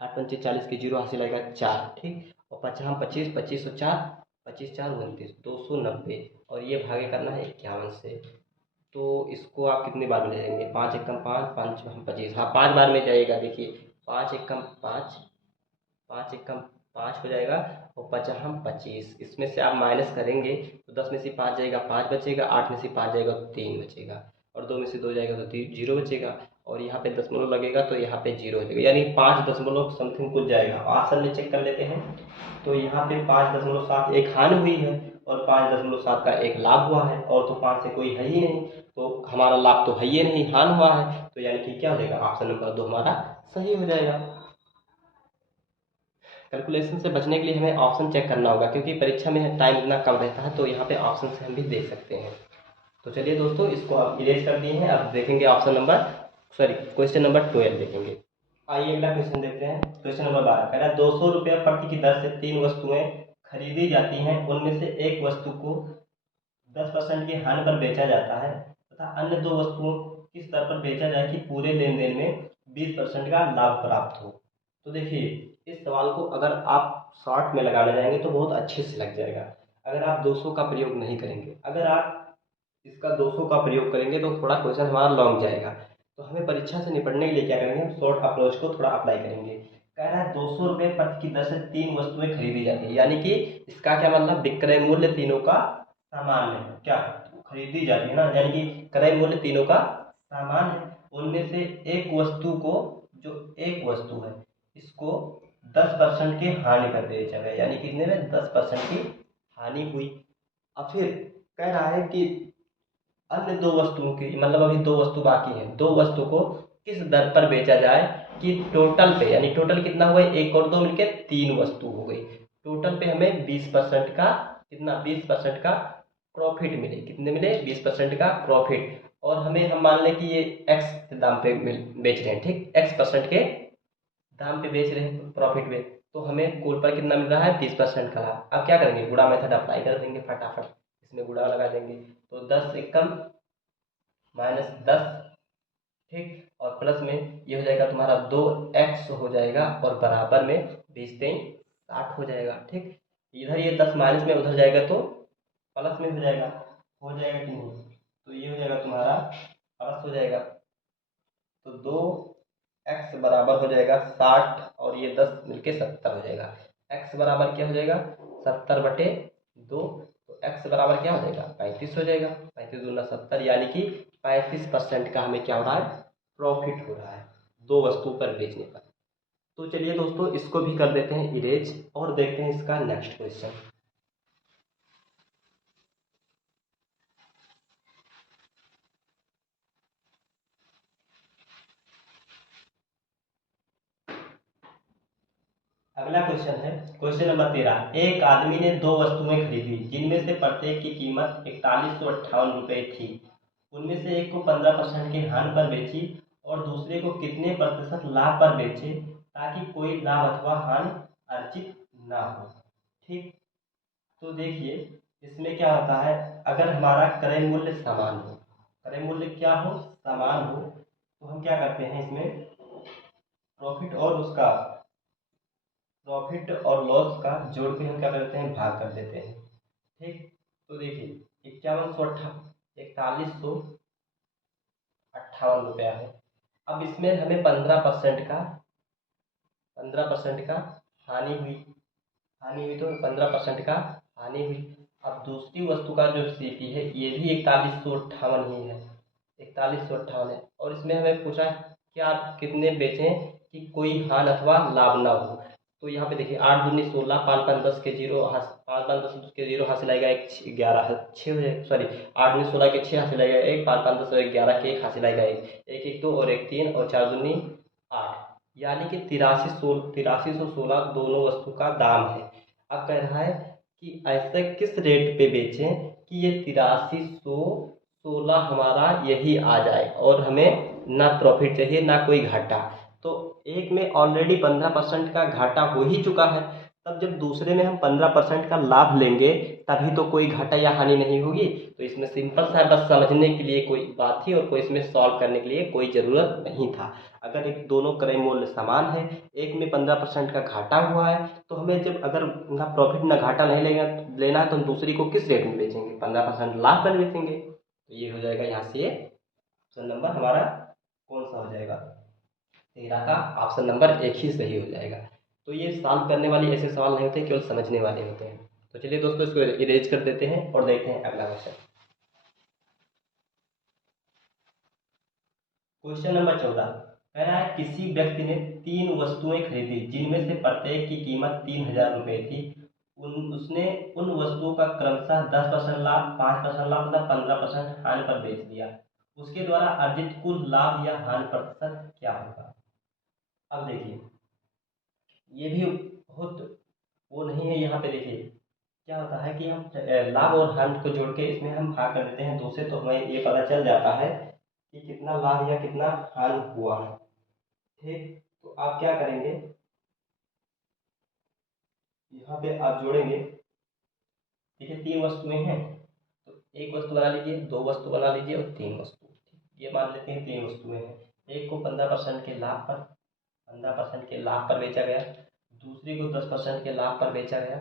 8 पंचे 40 के 0 हासिल आएगा 4, ठीक। और 50 25 25 और 4 25 4 29, 290, और ये भागे करना है 51 से। तो इसको आप कितनी बार में ले जाएंगे, 5 एकम 5 5 हम 25, हाँ 5 बार में जाएगा, देखिए 5 एकम 5, 5 एकम 5 हो जाएगा, और 5 हम 25, इसमें से आप माइनस करेंगे तो 10 में से 5 जाएगा 5 बचेगा, 8 में से 5 जाएगा तो 3 बचेगा, और 2 में से 2 जाएगा तो 0 बचेगा, और यहाँ पे दशमलव लगेगा तो यहाँ पे 0 हो जाएगा, यानी 5 दशमलव समथिंग कुछ जाएगा। ऑप्शन में चेक कर लेते हैं, तो यहाँ पे 5.7 एक हानि हुई है और 5.7 का एक लाभ हुआ है, और तो 5 से कोई है ही नहीं, तो हमारा लाभ तो है ही नहीं, हानि हुआ है, तो यानी कि क्या हो जाएगा, ऑप्शन नंबर 2 हमारा सही हो जाएगा। कैलकुलेशन से बचने के लिए हमें ऑप्शन चेक करना होगा, क्योंकि परीक्षा में टाइम इतना कम रहता है, तो यहाँ पे ऑप्शन से हम भी देख सकते हैं। तो चलिए दोस्तों, इसको आप इरेज कर दिए हैं। अब देखेंगे option number, sorry, question number 12 देखेंगे। आइए अगला क्वेश्चन देखते हैं। क्वेश्चन नंबर 12 कह रहा है 200 रुपये प्रति की दर से 3 वस्तुएं खरीदी जाती हैं, उनमें से एक वस्तु को 10% की हानि पर बेचा जाता है तथा अन्य 2 वस्तुओं किस दर पर बेचा जाए कि पूरे लेन देन में 20% का लाभ प्राप्त हो। तो देखिए, इस सवाल को अगर आप शॉर्ट में लगाने जाएंगे तो बहुत अच्छे से लग जाएगा, अगर आप 200 का प्रयोग नहीं करेंगे। अगर आप इसका 200 का प्रयोग करेंगे तो थोड़ा क्वेश्चन हमारा लॉन्ग जाएगा। तो हमें परीक्षा से निपटने के लिए क्या करेंगे, हम शॉर्ट अप्रोच को थोड़ा अप्लाई करेंगे। कह रहा है 200 रुपये प्रति की दर से 3 वस्तुएं खरीदी जाती है, यानी कि इसका क्या मतलब, विक्रय मूल्य तीनों का सामान्य है, क्या खरीदी जाती है ना, यानी कि क्रय मूल्य तीनों का सामान है। उनमें से एक वस्तु को, जो एक वस्तु है, इसको 10% की हानि पर बेचा गया, यानी कि इतने में 10% की हानि हुई। अब फिर कह रहा है कि अन्य 2 वस्तुओं की, मतलब अभी 2 वस्तु बाकी हैं, 2 वस्तु को किस दर पर बेचा जाए कि टोटल पे, यानी टोटल कितना हुआ, 1 और 2 मिलके 3 वस्तु हो गई, टोटल पे हमें 20% का, कितना, 20% का प्रॉफिट मिले। कितने मिले, 20% का प्रॉफिट। और हमें, हम मान लें कि ये एक्स दाम पे बेच रहे हैं, ठीक, X% के दाम पे बेच रहे हैं प्रॉफिट में, तो हमें कुल पर कितना मिल रहा है, 20% का लाभ। अब क्या करेंगे, गुणा मेथड अप्लाई कर देंगे फटाफट, इसमें गुणा लगा देंगे। तो 10 एकम -10, ठीक, और प्लस में ये हो जाएगा तुम्हारा 2x हो जाएगा, और बराबर में 20×3 = 60 हो जाएगा, ठीक। इधर ये 10 माइनस में उधर जाएगा तो प्लस में हो जाएगा कि नहीं, तो ये हो जाएगा तुम्हारा प्लस हो जाएगा। तो 2x बराबर हो जाएगा 60, और ये 10 मिलके 70 हो जाएगा। x बराबर क्या हो जाएगा, 70/2। तो x बराबर क्या हो जाएगा, 35 हो जाएगा। 35 दूना 70, यानी कि 35% का हमें क्या हो रहा है, प्रॉफिट हो रहा है 2 वस्तु पर बेचने पर। तो चलिए दोस्तों, इसको भी कर देते हैं इरेज, और देखते हैं इसका नेक्स्ट क्वेश्चन। अगला क्वेश्चन है क्वेश्चन नंबर 13। एक आदमी ने 2 वस्तुएं खरीदी, जिनमें से प्रत्येक की कीमत 4158 रुपये थी। उनमें से एक को 15% की हानि पर बेची और दूसरे को कितने प्रतिशत लाभ पर बेचे ताकि कोई लाभ अथवा हानि अर्जित ना हो, ठीक। तो देखिए, इसमें क्या होता है, अगर हमारा क्रय मूल्य समान हो, क्रय मूल्य क्या हो, समान हो, तो हम क्या करते हैं, इसमें प्रॉफिट और लॉस का जोड़ के हम क्या करते हैं, भाग कर देते हैं, ठीक। तो देखिए, 4158 रुपया है। अब इसमें हमें 15% का हानि हुई, तो 15% का हानि हुई। अब दूसरी वस्तु का जो सीपी है, ये भी 4158 ही है, 4158 है, और इसमें हमें पूछा क्या आप कितने बेचें कि कोई हानि अथवा लाभ ना हो। तो यहाँ पे देखिए, 8 दूनी 16, 5 5 10 के जीरो, 5 5 10 के जीरो हासिल आएगा, एक 11 6 हो जाएगा, सॉरी, 8 दूनी 16 के 6 हासिल आएगा, एक 5 5 10 और 11 के 1 हासिल आएगा, एक 1 2 और 1 3 और 4 दूनी 8, यानी कि 8316 दोनों वस्तु का दाम है। अब कह रहा है कि ऐसे किस रेट पे बेचें कि ये 8316 हमारा यही आ जाए और हमें ना प्रॉफिट चाहिए ना कोई घाटा। तो एक में ऑलरेडी 15% का घाटा हो ही चुका है, तब जब दूसरे में हम 15% का लाभ लेंगे तभी तो कोई घाटा या हानि नहीं होगी। तो इसमें सिंपल सा है, बस समझने के लिए कोई बात थी और कोई इसमें सॉल्व करने के लिए कोई ज़रूरत नहीं था। अगर एक दोनों क्रय मूल्य समान है, एक में 15% का घाटा हुआ है, तो हमें जब अगर ना प्रॉफिट ना घाटा नहीं लेना है तो हम दूसरी को किस रेट में बेचेंगे, 15% लाभ पर बेचेंगे। तो ये हो जाएगा यहाँ से ऑप्शन नंबर हमारा कौन सा हो जाएगा, 13 का ऑप्शन नंबर 1 ही सही हो जाएगा। तो ये सॉल्व करने वाली ऐसे सवाल नहीं होते, केवल समझने वाले होते हैं। तो चलिए दोस्तों, इसको इरेज कर देते हैं और देखते हैं अगला क्वेश्चन। क्वेश्चन नंबर 14 कह रहा है किसी व्यक्ति ने 3 वस्तुएं खरीदी, जिनमें से प्रत्येक की कीमत 3000 रुपये थी। उसने उन वस्तुओं का क्रमशः 10% लाभ, 5% लाभ तथा 15% हानि पर बेच दिया। उसके द्वारा अर्जित कुल लाभ या हानि प्रतिशत क्या होगा। अब देखिए, ये भी बहुत वो नहीं है। यहाँ पे देखिए क्या होता है कि हम लाभ और हानि को जोड़ के इसमें हम भाग कर देते हैं 2 से, तो हमें ये पता चल जाता है कि कितना लाभ या कितना हानि हुआ है। ठीक, तो आप क्या करेंगे, यहाँ पे आप जोड़ेंगे। ठीक है, 3 वस्तुएं हैं तो एक वस्तु बना लीजिए, 2 वस्तु बना लीजिए और 3 वस्तु। ये मान लेते हैं 3 वस्तुएं हैं। एक को 15% के लाभ पर 15% के लाभ पर बेचा गया, दूसरी को 10% के लाभ पर बेचा गया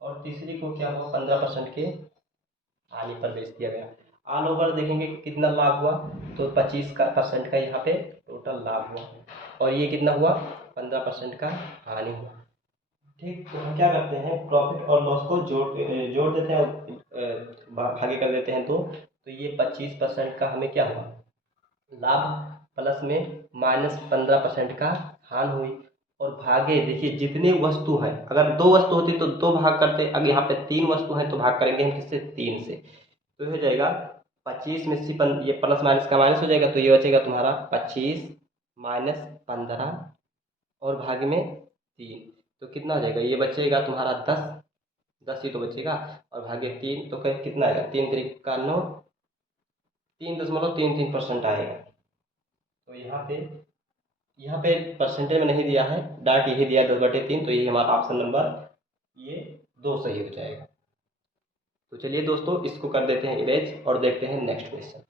और तीसरी को क्या हुआ 15% के हानि पर बेच दिया गया। ऑल ओवर देखेंगे कितना लाभ हुआ, तो 25% का यहाँ पे टोटल लाभ हुआ और ये कितना हुआ 15% का हानि हुआ। ठीक, तो हम क्या करते हैं, प्रॉफिट और लॉस को जोड़ देते हैं, भागे कर देते हैं तो ये 25% का हमें क्या हुआ लाभ प्लस में माइनस 15% का हानि हुई। और भागे देखिए जितने वस्तु हैं, अगर 2 वस्तु होती तो 2 भाग करते, अगर यहाँ पे 3 वस्तु हैं तो भाग करेंगे हम किससे 3 से। तो हो जाएगा 25 में से ये प्लस माइनस का माइनस हो जाएगा, तो ये बचेगा तुम्हारा 25 माइनस 15 और भाग में 3, तो कितना हो जाएगा, ये बचेगा तुम्हारा 10 ही तो बचेगा और भागे 3 तो कितना आएगा 3 3 9, 3.33% आएगा। तो यहाँ पे परसेंटेज में नहीं दिया है, डायरेक्ट यही दिया 10/3, तो यही हमारा ऑप्शन नंबर ये 2 सही हो जाएगा। तो चलिए दोस्तों इसको कर देते हैं इरेज और देखते हैं नेक्स्ट क्वेश्चन।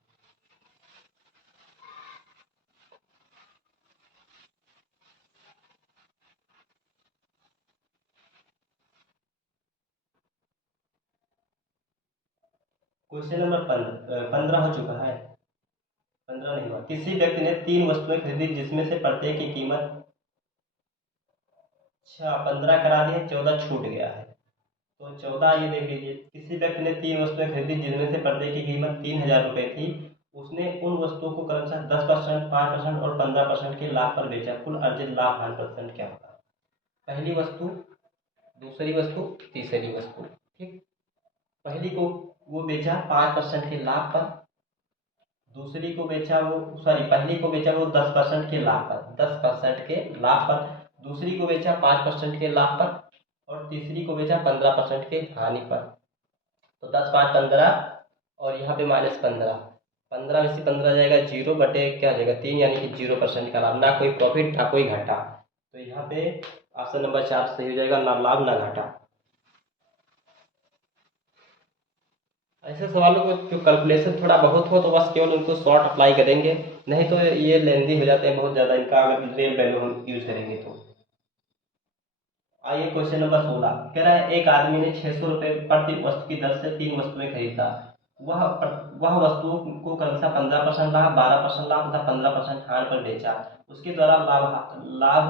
क्वेश्चन नंबर 15 हो चुका है, 15 नहीं हुआ। किसी व्यक्ति ने 3 वस्तुएं खरीदी जिसमें से प्रत्येक की कीमत 15 करा दी है, 14 छूट गया है। तो 14 ये देख लीजिए, किसी व्यक्ति ने 3 वस्तुएं खरीदी जिनमें से प्रत्येक की कीमत 3000 रुपये थी। उसने उन वस्तुओं को क्रमशः 10%, 5% और 15% के लाभ पर बेचा। कुल अर्जित लाभ हानि परसेंट क्या होगा। पहली वस्तु, दूसरी वस्तु, तीसरी वस्तु। ठीक, पहली को वो बेचा 5% के लाभ पर, दूसरी को बेचा वो सॉरी पहली को बेचा वो 10% के लाभ पर, 10% के लाभ पर, दूसरी को बेचा 5% के लाभ पर और तीसरी को बेचा 15% के हानि पर। तो 10 5 15 और यहाँ पे माइनस 15, 15 में से 15 जाएगा 0 बटे क्या हो जाएगा 3, यानी कि 0% का लाभ, ना कोई प्रॉफिट ना कोई घाटा। तो यहाँ पे ऑप्शन नंबर 4 सही हो जाएगा, ना लाभ ना घाटा। ऐसे सवालों को जो कैलकुलेशन थोड़ा बहुत हो तो बस केवल उनको शॉर्ट अप्लाई करेंगे, नहीं तो ये लेंदी हो जाते हैं बहुत ज़्यादा, इनका अगर रियल वैल्यू हम यूज़ करेंगे तो। आइए क्वेश्चन नंबर 16 कह रहा है, एक आदमी ने 600 रुपये प्रति वस्तु की दर से 3 वस्तुएं खरीदा। वह वह वस्तुओं को क्रमशः 15% लाभ, 12% लाभ तथा 15% हानि पर बेचा। उसके द्वारा लाभ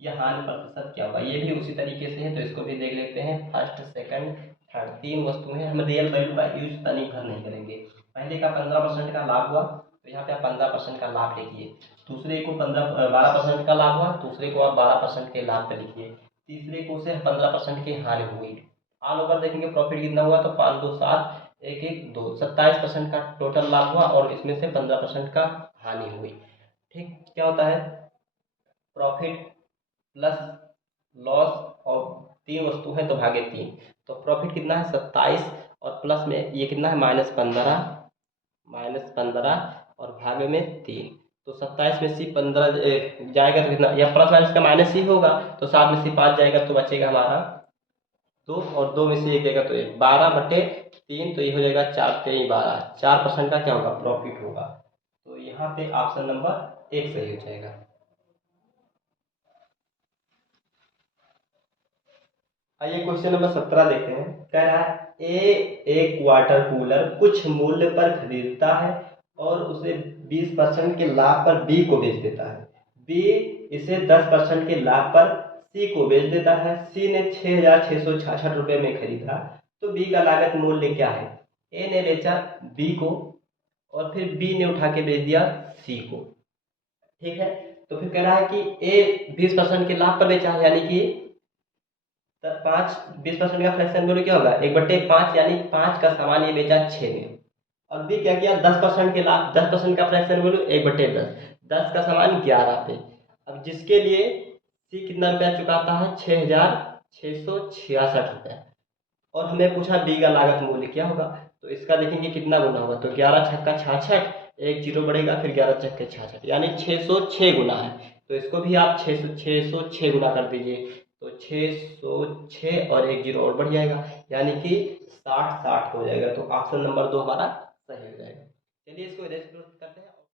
या हानि प्रतिशत क्या होगा। ये भी उसी तरीके से है, तो इसको भी देख लेते हैं। फर्स्ट, सेकंड, थर्ड, 3 वस्तुएं हैं, हम रियल वैल्यू का यूज तनिक भर नहीं करेंगे। पहले का 15% का लाभ हुआ तो यहाँ पे आप 15% का लाभ लिखिए। दूसरे को 12% का लाभ हुआ, दूसरे को आप 12% के लाभ पे लिखिए। तीसरे को से 15% की हानि हुई। ऑल ओवर देखेंगे प्रॉफिट कितना हुआ, तो 5 2 7 1 1 2 27% का टोटल लाभ हुआ और इसमें से 15% का हानि हुई। ठीक, क्या होता है प्रॉफिट प्लस लॉस और 3 वस्तु है तो भागे 3, तो प्रॉफिट कितना है 27 और प्लस में ये कितना है -15 और भागे में 3, तो 27 में से 15 जाएगा तो कितना, या प्लस माइनस का माइनस ही होगा, तो 7 में से 5 जाएगा तो बचेगा हमारा 2 और 2 में से 1 जाएगा तो 12/3, तो ये हो जाएगा 4 3 12, 4% का क्या होगा प्रॉफिट होगा। तो यहाँ पे ऑप्शन नंबर 1 सही हो जाएगा। आइए क्वेश्चन नंबर 17 देखते हैं। कह रहा है ए एक वाटर कूलर कुछ मूल्य पर खरीदता है और उसे 20% के लाभ पर बी को बेच देता है। बी इसे 10% के लाभ पर सी को बेच देता है। सी ने 6,666 रुपये में खरीदा, तो बी का लागत मूल्य क्या है। ए ने बेचा बी को और फिर बी ने उठा के बेच दिया सी को। ठीक है, तो फिर कह रहा है कि ए 20% के लाभ पर बेचा है, यानी कि 20% का फ्रैक्शन वैल्यू क्या होगा 1/5, यानी 5 का सामान ये बेचा 6 में। और बी क्या किया 10% के लाभ, 10% का फ्रैक्शन वैल्यू 1/10, 10 का सामान 11 पे। अब जिसके लिए सी कितना रुपया चुकाता है, 6,666 रुपया। और हमें पूछा बी का लागत मूल्य क्या होगा, तो इसका देखेंगे कितना गुना होगा, तो 11 छक्का 66, एक जीरो बढ़ेगा, फिर 11 छक्के 66, यानी 606 गुना है। तो इसको भी आप 606 गुना कर दीजिए, तो 606 और एक जीरो और बढ़ जाएगा, यानी कि 60 60 हो जाएगा। तो ऑप्शन नंबर 2 हमारा सही हो जाएगा। चलिए इसको इरेज करो।